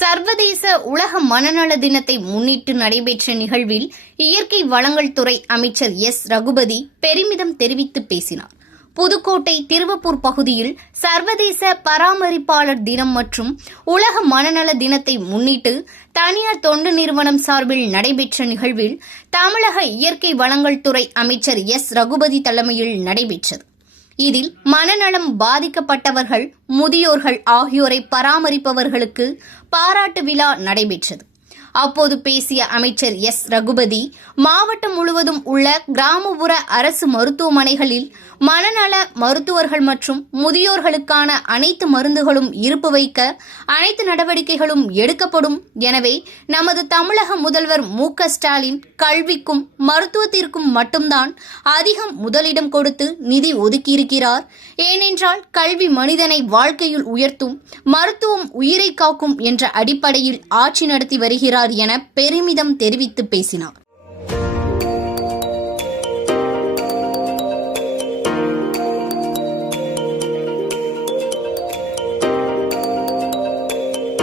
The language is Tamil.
சர்வதேச உலக மனநல தினத்தை முன்னிட்டு நடைபெற்ற நிகழ்வில் இயற்கை வளங்கள் துறை அமைச்சர் எஸ் ரகுபதி பெருமிதம் தெரிவித்து பேசினார். புதுக்கோட்டை திருவப்பூர் பகுதியில் சர்வதேச பராமரிப்பாளர் தினம் மற்றும் உலக மனநல தினத்தை முன்னிட்டு தனியார் தொண்டு நிறுவனம் சார்பில் நடைபெற்ற நிகழ்வில் தமிழக இயற்கை வளங்கள் துறை அமைச்சர் எஸ் ரகுபதி தலைமையில் நடைபெற்றது. இதில் மனநலம் பாதிக்கப்பட்டவர்கள், முதியோர்கள் ஆகியோரை பராமரிப்பவர்களுக்கு பாராட்டு விழா நடைபெற்றது. அப்போது பேசிய அமைச்சர் எஸ் ரகுபதி, மாவட்டம் முழுவதும் உள்ள கிராமப்புற அரசு மருத்துவமனைகளில் மனநல மருத்துவர்கள் மற்றும் முதியோர்களுக்கான அனைத்து மருந்துகளும் இருப்பு வைக்க அனைத்து நடவடிக்கைகளும் எடுக்கப்படும். எனவே நமது தமிழக முதல்வர் மு.க.ஸ்டாலின் கல்விக்கும் மருத்துவத்திற்கும் மட்டும்தான் அதிகம் முதலிடம் கொடுத்து நிதி ஒதுக்கியிருக்கிறார். ஏனென்றால் கல்வி மனிதனை வாழ்க்கையில் உயர்த்தும், மருத்துவம் உயிரை காக்கும் என்ற அடிப்படையில் ஆட்சி நடத்தி வருகிறார் என பெருமிதம் தெரிவித்து பேசினார்.